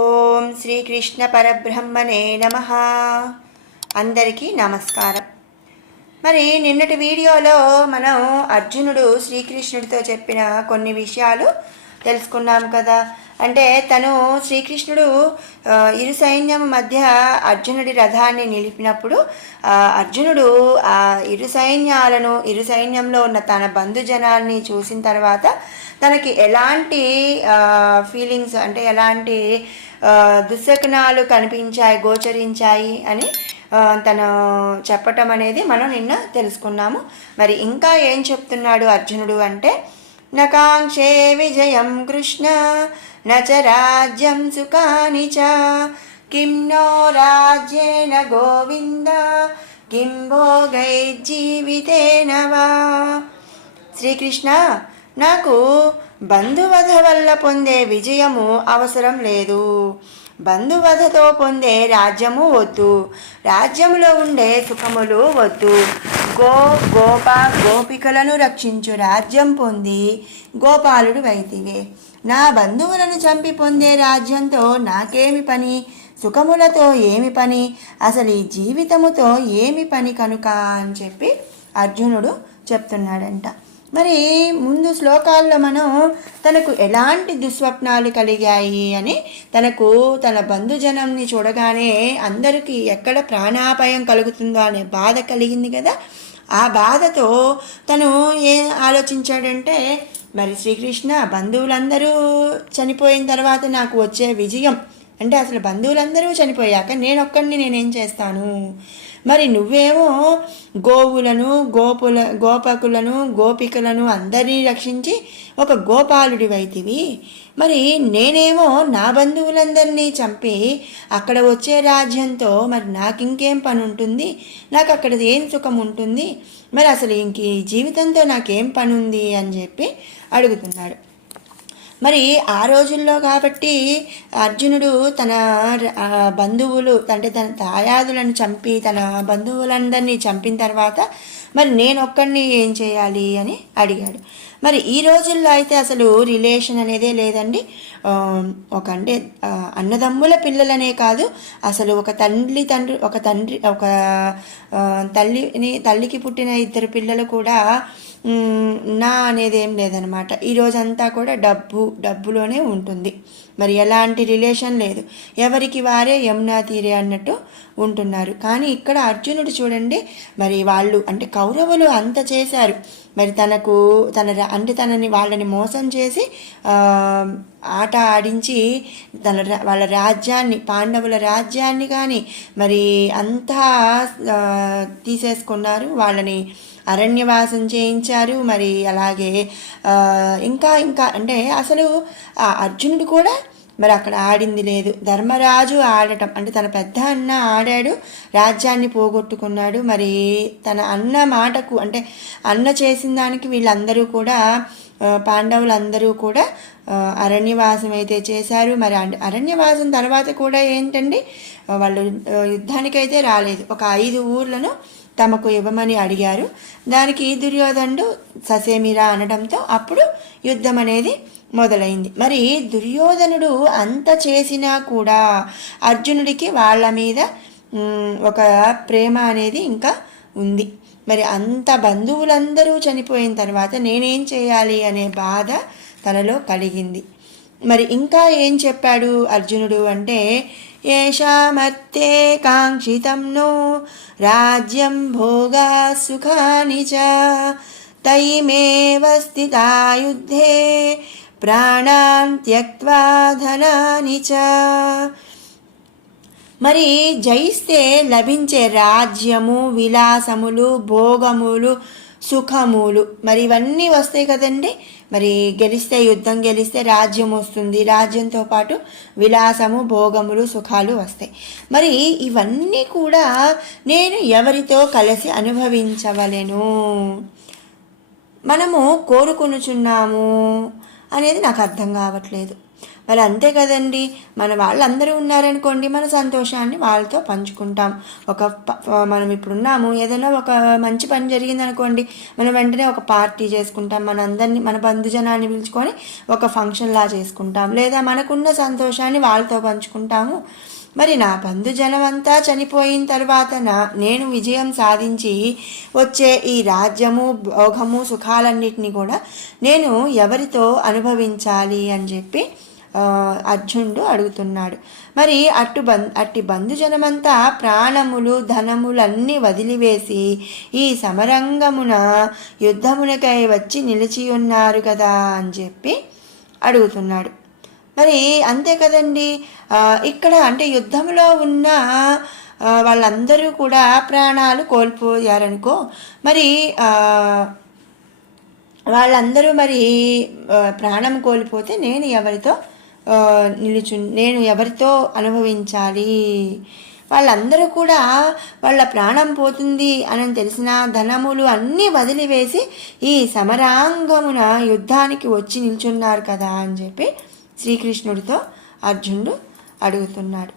ఓం శ్రీకృష్ణ పరబ్రహ్మనే నమ. అందరికీ నమస్కారం. మరి నిన్నటి వీడియోలో మనం అర్జునుడు శ్రీకృష్ణుడితో చెప్పిన కొన్ని విషయాలు తెలుసుకున్నాం కదా. అంటే తను శ్రీకృష్ణుడు ఇరు సైన్యం మధ్య అర్జునుడి రథాన్ని నిలిపినప్పుడు అర్జునుడు ఆ ఇరు సైన్యాలను ఇరు సైన్యంలో ఉన్న తన బంధుజనాల్ని చూసిన తర్వాత తనకి ఎలాంటి ఫీలింగ్స్ అంటే ఎలాంటి దుశ్శకనాలు కనిపించాయి గోచరించాయి అని తను చెప్పటం అనేది మనం నిన్న తెలుసుకున్నాము. మరి ఇంకా ఏం చెప్తున్నాడు అర్జునుడు అంటే నకాంక్షే విజయం కృష్ణ నచ రాజ్యం సుఖాని చ కిం నో రాజ్యేన గోవింద కిం భోగై జీవితేన వా శ్రీకృష్ణ నాకు బంధువధ వల్ల పొందే విజయము అవసరం లేదు. బంధువధతో పొందే రాజ్యము వద్దు. రాజ్యములో ఉండే సుఖములు వద్దు. గో గోప గోపికలను రక్షించు రాజ్యం పొంది గోపాలుడు వైతివే. నా బంధువులను చంపి పొందే రాజ్యంతో నాకేమి పని? సుఖములతో ఏమి పని? అసలు ఈ జీవితముతో ఏమి పని కనుక అని చెప్పి అర్జునుడు చెప్తున్నాడంట. మరి ముందు శ్లోకాల్లో మనం తనకు ఎలాంటి దుస్వప్నాలు కలిగాయి అని తనకు తన బంధుజనంని చూడగానే అందరికీ ఎక్కడ ప్రాణాపాయం కలుగుతుందో అనే బాధ కలిగింది కదా? ఆ బాధతో తను ఏ ఆలోచించాడంటే మరి శ్రీకృష్ణ బంధువులందరూ చనిపోయిన తర్వాత నాకు వచ్చే విజయం. అంటే అసలు బంధువులందరూ చనిపోయాక నేను ఒక్కడిని నేనేం చేస్తాను? మరి నువ్వేమో గోవులను గోపుల గోపకులను గోపికలను అందరినీ రక్షించి ఒక గోపాలుడి వైతివి మరి నేనేమో నా బంధువులందరినీ చంపి అక్కడ వచ్చే రాజ్యంతో మరి నాకు ఇంకేం పని ఉంటుంది నాకు అక్కడ ఏం సుఖం ఉంటుంది మరి అసలు ఇంక ఈ జీవితంతో నాకేం పని ఉంది అని చెప్పి అడుగుతున్నాడు. మరి ఆ రోజుల్లో కాబట్టి అర్జునుడు తన బంధువులు అంటే తన తాయాదులను చంపి తన బంధువులందరినీ చంపిన తర్వాత మరి నేను ఒక్కడిని ఏం చేయాలి అని అడిగాడు. మరి ఈ రోజుల్లో అయితే అసలు రిలేషన్ అనేదే లేదండి. ఒక అంటే అన్నదమ్ముల పిల్లలనే కాదు అసలు ఒక తల్లి తండ్రి ఒక తండ్రి ఒక తల్లిని తల్లికి పుట్టిన ఇద్దరు పిల్లలు కూడా నా అనేది ఏం లేదనమాట. ఈ రోజంతా కూడా డబ్బు డబ్బులోనే ఉంటుంది. మరి ఎలాంటి రిలేషన్ లేదు. ఎవరికి వారే యమునా తీరే అన్నట్టు ఉంటున్నారు. కానీ ఇక్కడ అర్జునుడు చూడండి మరి వాళ్ళు అంటే కౌరవులు అంత చేశారు. మరి తనకు తన అంటే తనని వాళ్ళని మోసం చేసి ఆట ఆడించి తన వాళ్ళ రాజ్యాన్ని పాండవుల రాజ్యాన్ని కానీ మరి అంతా తీసేసుకున్నారు. వాళ్ళని అరణ్యవాసం చేయించారు. మరి అలాగే ఇంకా ఇంకా అంటే అసలు అర్జునుడు కూడా మరి అక్కడ ఆడింది లేదు. ధర్మరాజు ఆడటం అంటే తన పెద్ద అన్న ఆడాడు రాజ్యాన్ని పోగొట్టుకున్నాడు. మరి తన అన్న మాటకు అంటే అన్న చేసిన దానికి వీళ్ళందరూ కూడా పాండవులందరూ కూడా అరణ్యవాసం అయితే చేశారు. మరి అరణ్యవాసం తర్వాత కూడా ఏంటండి? వాళ్ళు యుద్ధానికైతే రాలేదు. ఒక ఐదు ఊర్లను తమకు ఇవ్వమని అడిగారు. దానికి దుర్యోధనుడు ససేమిరా అనడంతో అప్పుడు యుద్ధం అనేది మొదలైంది. మరి దుర్యోధనుడు అంత చేసినా కూడా అర్జునుడికి వాళ్ళ మీద ఒక ప్రేమ అనేది ఇంకా ఉంది. మరి అంత బంధువులందరూ చనిపోయిన తర్వాత నేనేం చేయాలి అనే బాధ తనలో కలిగింది. మరి ఇంకా ఏం చెప్పాడు అర్జునుడు అంటే ఏషామర్తే కాంక్షితం నో రాజ్యం భోగా సుఖాని చ తైమేవ స్థితా యుద్ధే ప్రాణాన్ త్యక్వా ధనాని చ. మరి జయిస్తే లభించే రాజ్యము విలాసములు భోగములు సుఖములు. మరి ఇవన్నీ వస్తాయి కదండి. మరి గెలిస్తే యుద్ధం గెలిస్తే రాజ్యం వస్తుంది. రాజ్యంతో పాటు విలాసము భోగములు సుఖాలు వస్తాయి. మరి ఇవన్నీ కూడా నేను ఎవరితో కలిసి అనుభవించవలెను? మనము కోరుకొనుచున్నాము. అనేది నాకు అర్థం కావట్లేదు. మరి అంతే కదండి. మన వాళ్ళందరూ ఉన్నారనుకోండి మన సంతోషాన్ని వాళ్ళతో పంచుకుంటాం. ఒక ప- మనం ఇప్పుడు ఉన్నాము ఏదైనా ఒక మంచి పని జరిగిందనుకోండి మనం వెంటనే ఒక పార్టీ చేసుకుంటాం. మన అందరినీ మన బంధుజనాన్ని పిలుచుకొని ఒక ఫంక్షన్లా చేసుకుంటాం. లేదా మనకున్న సంతోషాన్ని వాళ్ళతో పంచుకుంటాము. మరి నా బంధుజనం జనమంతా చనిపోయిన తర్వాత నా నేను విజయం సాధించి వచ్చే ఈ రాజ్యము భోగము సుఖాలన్నిటినీ కూడా నేను ఎవరితో అనుభవించాలి అని చెప్పి అర్జునుడు అడుగుతున్నాడు. మరి అటు బం అట్టి బంధుజనమంతా ప్రాణములు ధనములన్నీ వదిలివేసి ఈ సమరంగమున యుద్ధమునకై వచ్చి నిలిచి ఉన్నారు కదా అని చెప్పి అడుగుతున్నాడు. మరి అంతే కదండి. ఇక్కడ అంటే యుద్ధంలో ఉన్న వాళ్ళందరూ కూడా ప్రాణాలు కోల్పోయారనుకో మరి వాళ్ళందరూ మరి ప్రాణం కోల్పోతే నేను ఎవరితో నిలుచు నేను ఎవరితో అనుభవించాలి? వాళ్ళందరూ కూడా వాళ్ళ ప్రాణం పోతుంది అని తెలిసిన ధనములు అన్నీ వదిలివేసి ఈ సమరాంగమున యుద్ధానికి వచ్చి నిల్చున్నారు కదా అని చెప్పి శ్రీకృష్ణుడితో అర్జునుడు అడుగుతున్నాడు.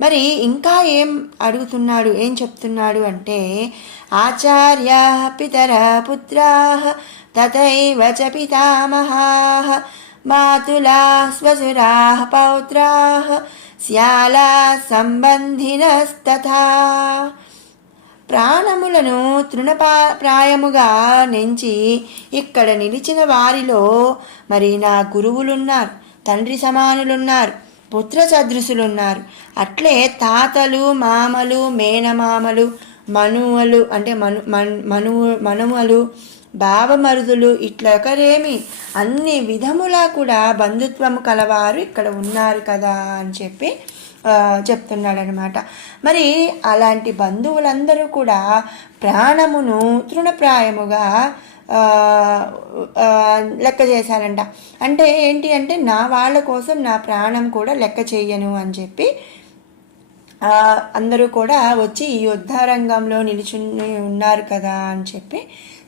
మరి ఇంకా ఏం అడుగుతున్నాడు? ఏం చెప్తున్నాడు అంటే ఆచార్య పితర పుత్రా తథైవ చ పితామహా మాతులా స్వసురా పౌత్రా శ్యాలా సంబంధినస్తథా. ప్రాణములను తృణపా ప్రాయముగా నెంచి ఇక్కడ నిలిచిన వారిలో మరి నా గురువులున్నారు. తండ్రి సమానులున్నారు పుత్ర సదృశులున్నారు. అట్లే తాతలు మామలు మేనమామలు మనువలు అంటే మను మను మనుమలు భావమరుదులు ఇట్లొకరేమి? అన్ని విధములా కూడా బంధుత్వము కలవారు ఇక్కడ ఉన్నారు కదా అని చెప్పి చెప్తున్నాడనమాట మరి అలాంటి బంధువులందరూ కూడా ప్రాణమును తృణప్రాయముగా లెక్క చేశారంట. అంటే ఏంటి అంటే నా వాళ్ళ కోసం నా ప్రాణం కూడా లెక్క చేయను అని చెప్పి అందరూ కూడా వచ్చి ఈ యుద్ధరంగంలో నిలుచుని ఉన్నారు కదా అని చెప్పి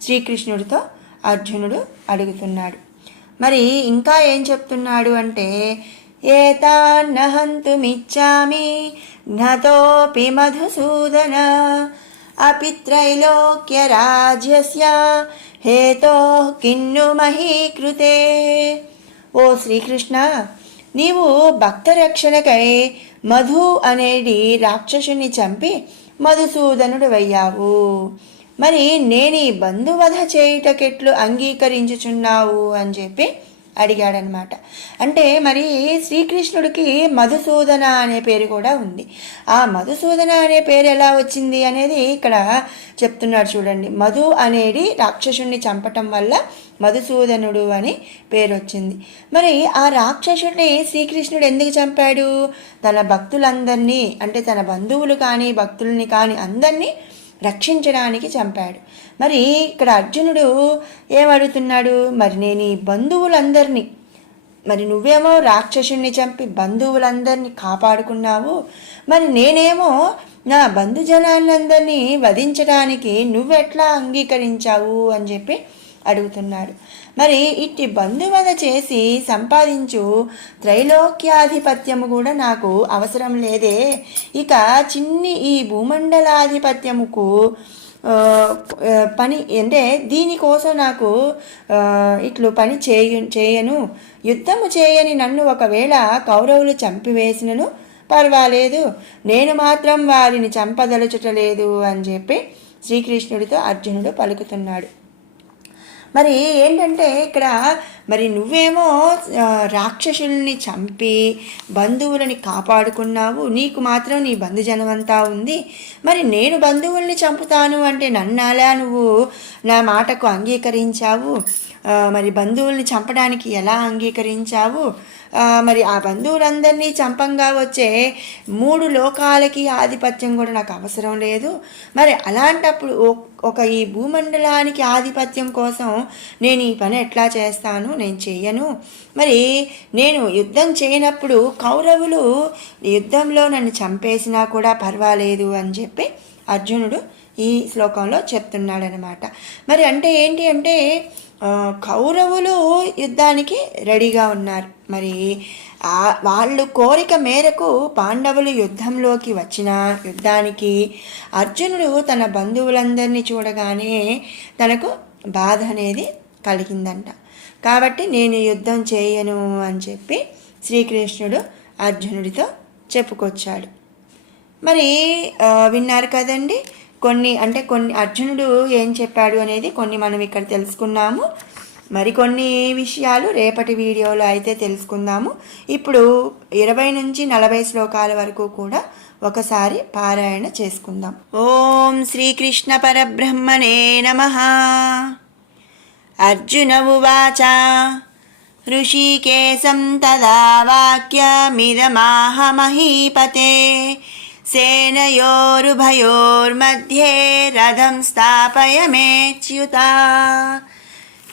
శ్రీకృష్ణుడితో అర్జునుడు అడుగుతున్నాడు. మరి ఇంకా ఏం చెప్తున్నాడు అంటే ఏతాన్నహంతుమిచ్చామి నతోపి మధుసూదన అపి త్రైలోక్య రాజ్యస్య హేతో కిన్ను మహీకృతే ఓ శ్రీకృష్ణ నీవు భక్త రక్షణకై మధు అనేది రాక్షసుని చంపి మధుసూదనుడు వయ్యావు మరి నేను ఈ బంధువధ చేయుటకెట్లు అంగీకరించుచున్నావు అని చెప్పి అడిగాడనమాట. అంటే మరి శ్రీకృష్ణుడికి మధుసూదన అనే పేరు కూడా ఉంది. ఆ మధుసూదన అనే పేరు ఎలా వచ్చింది అనేది ఇక్కడ చెప్తున్నాడు చూడండి. మధు అనేది రాక్షసుణ్ణి చంపటం వల్ల మధుసూదనుడు అని పేరు వచ్చింది. మరి ఆ రాక్షసుడిని శ్రీకృష్ణుడు ఎందుకు చంపాడు? తన భక్తులందరినీ అంటే తన బంధువులు కానీ భక్తుల్ని కానీ అందరినీ రక్షించడానికి చంపాడు. మరి ఇక్కడ అర్జునుడు ఏమడుగుతున్నాడు మరి నేను ఈ బంధువులందరినీ మరి నువ్వేమో రాక్షసుని చంపి బంధువులందరినీ కాపాడుకున్నావు. మరి నేనేమో నా బంధుజనాలందరినీ వధించడానికి నువ్వెట్లా అంగీకరించావు అని చెప్పి అడుగుతున్నాడు మరి ఇట్టి బంధువధ చేసి సంపాదించు త్రైలోక్యాధిపత్యము కూడా నాకు అవసరం లేదే. ఇక చిన్ని ఈ భూమండలాధిపత్యముకు పని అంటే దీనికోసం నాకు ఇట్లు పని చేయు చేయను. యుద్ధము చేయని నన్ను ఒకవేళ కౌరవులు చంపివేసినను పర్వాలేదు. నేను మాత్రం వారిని చంపదలుచుటలేదు అని చెప్పి శ్రీకృష్ణుడితో అర్జునుడు పలుకుతున్నాడు. మరి ఏంటంటే ఇక్కడ మరి నువ్వేమో రాక్షసుల్ని చంపి బంధువులని కాపాడుకున్నావు నీకు మాత్రం నీ బంధుజనం అంతా ఉంది. మరి నేను బంధువుల్ని చంపుతాను అంటే నన్నాలా నువ్వు నా మాటకు అంగీకరించావు? మరి బంధువుల్ని చంపడానికి ఎలా అంగీకరించావు? మరి ఆ బంధువులందరినీ చంపంగా వచ్చే మూడు లోకాలకి ఆధిపత్యం కూడా నాకు అవసరం లేదు. మరి అలాంటప్పుడు ఒ- ఒక ఈ భూమండలానికి ఆధిపత్యం కోసం నేను ఈ పని ఎట్లా చేస్తాను? నేను చెయ్యను మరి నేను యుద్ధం చేయనప్పుడు కౌరవులు యుద్ధంలో నన్ను చంపేసినా కూడా పర్వాలేదు అని చెప్పి అర్జునుడు ఈ శ్లోకంలో చెప్తున్నాడనమాట. మరి అంటే ఏంటి అంటే కౌరవులు యుద్ధానికి రెడీగా ఉన్నారు. మరి వాళ్ళు కోరిక మేరకు పాండవులు యుద్ధంలోకి వచ్చిన యుద్ధానికి అర్జునుడు తన బంధువులందరినీ చూడగానే తనకు బాధ అనేది కలిగిందంట. కాబట్టి నేను యుద్ధం చేయను అని చెప్పి శ్రీకృష్ణుడు అర్జునుడితో చెప్పుకొచ్చాడు. మరి విన్నారు కదండి? కొన్ని అంటే కొన్ని అర్జునుడు ఏం చెప్పాడు అనేది కొన్ని మనం ఇక్కడ తెలుసుకున్నాము. మరికొన్ని విషయాలు రేపటి వీడియోలో అయితే తెలుసుకుందాము. ఇప్పుడు ఇరవై నుంచి నలభై శ్లోకాల వరకు కూడా ఒకసారి పారాయణ చేసుకుందాం. ఓం శ్రీకృష్ణ పరబ్రహ్మణే నమ. అర్జున ఉవాచ. ఋషికేశం తదా వాక్యమిదమాహమహీపతే सेनयोरुभयोर्मध्ये रथं स्थापय मेच्युता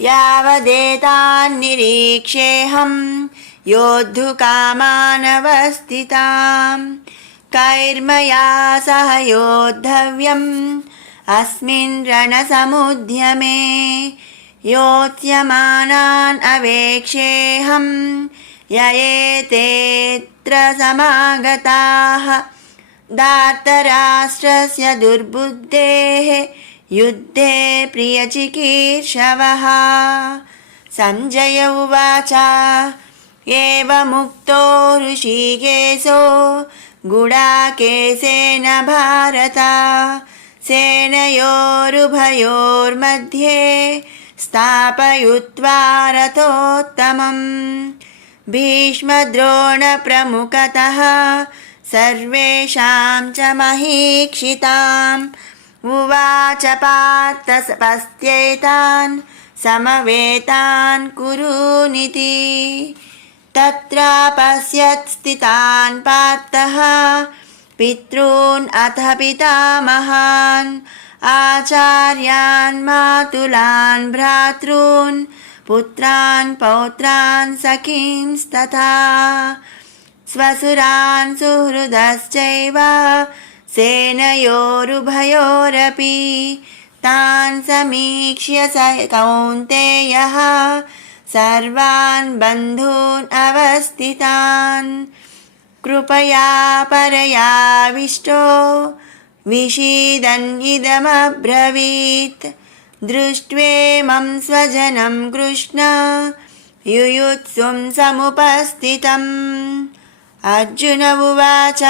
यावदेतान्निरीक्षेऽहं योद्धुकामानवस्थितां कैर्मया सह योद्धव्यम् अस्मिन् रणसमुद्यमे योत्स्यमानान् अवेक्षेऽहं ययेतेऽत्र समागताः दार्तराष्ट्रस्य दुर्बुद्धेः युद्धे प्रियचिकीर्षवः। सञ्जय उवाच एवमुक्तो ऋषिकेशो गुडाकेशेन भारत सेनयोरुभयोर्मध्ये स्थापयित्वा रथोत्तमम्। भीष्मद्रोणप्रमुखतः सर्वेषां च महीक्षिताम् उवाच पार्थसपस्त्यैतान् समवेतान् कुरूनिति तत्र पश्यत् स्थितान् पार्थः पितॄन् अथ पितामहान् आचार्यान् मातुलान् भ्रातॄन् पुत्रान् पौत्रान् सखींस्तथा स्वसुरान् सुहृदश्चैव सेनयोरुभयोरपि तान् समीक्ष्य स कौन्तेयः सर्वान् बन्धून् अवस्थितान् कृपया परयाविष्टो विषीदन्निदमब्रवीत् दृष्ट्वेमं स्वजनं कृष्ण युयुत्सुं समुपस्थितम् अर्जुन उवाच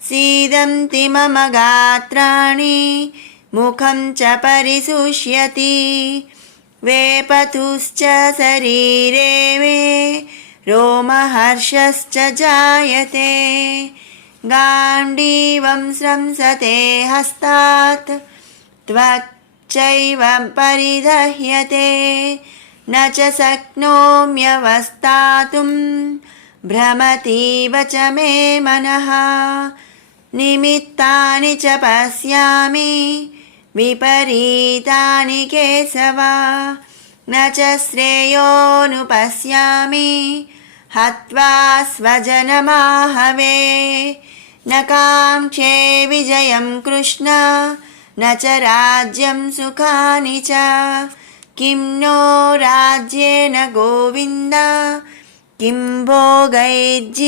सीदन्ति मम गात्राणि मुखं च परिशुष्यति वेपतुश्च शरीरे मे रोमहर्षश्च जायते गाण्डीवं स्रंसते हस्तात् त्वच्चैव परिदह्यते न च शक्नोम्यवस्थातुं भ्रमतीव च मे मनः निमित्तानि च पश्यामि, विपरीतानि केशव, न च श्रेयोनुपश्यामि हत्वा स्वजनमाहवे, न काङ्क्षे विजयं कृष्ण, न च राज्यं सुखानि च, किं नो राज्येन गोविन्द किं भोगैर्जीवितेन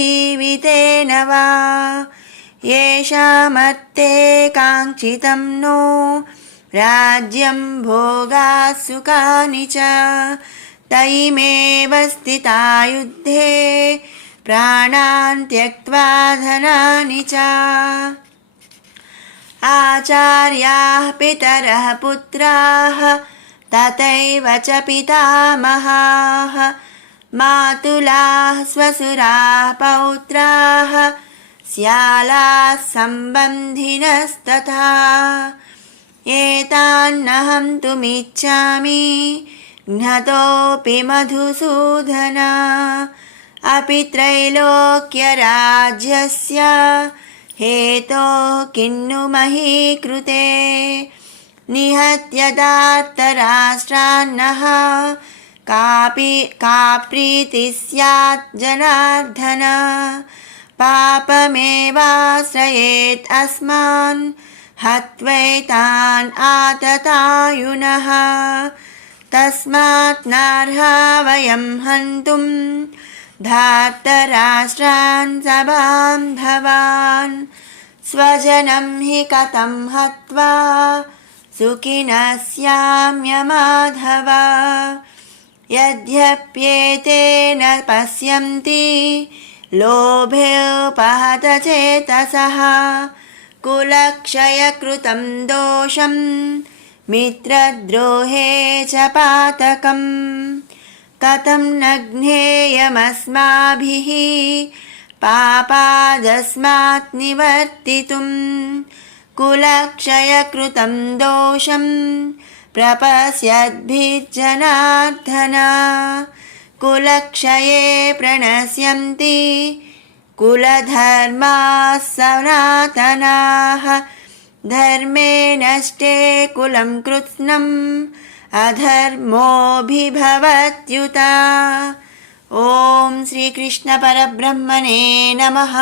वा येषामर्थे काङ्क्षितं नो राज्यं भोगाः सुखानि च तैमेव स्थिता युद्धे प्राणान् त्यक्त्वा धनानि च आचार्याः पितरः पुत्राः तथैव च पितामहाः मातुलाः स्वसुराः पौत्राः स्यालाः सम्बन्धिनस्तथा एतान्नहं तुमिच्छामि ज्ञतोऽपि मधुसूदन अपि त्रैलोक्यराज्यस्य हेतो किन्नु मही कृते निहत्य दार्तराष्ट्रान्नः कापि का प्रीतिः स्यात् जनार्दन। पापमेवाश्रयेत् अस्मान्, हत्वैतान् आततायुनः। तस्मात् नार्हा वयं हन्तुं, धार्तराष्ट्रान् सबान्धवान् स्वजनं हि कथं हत्वा सुखिनः स्याम्यमाधव यद्यप्येतेन पश्यन्ति लोभेपहतचेतसः कुलक्षयकृतं दोषं मित्रद्रोहे च पातकम् कथं न ज्ञेयमस्माभिः पापादस्मात् निवर्तितुं कुलक्षयकृतं दोषं प्रपश्यद्भिर्जनार्दन कुलक्षये प्रणश्यन्ति कुलधर्माः सनातनाः। धर्मे नष्टे कुलं कृत्स्नम् अधर्मोऽभिभवत्युता। ॐ श्रीकृष्णपरब्रह्मणे नमः।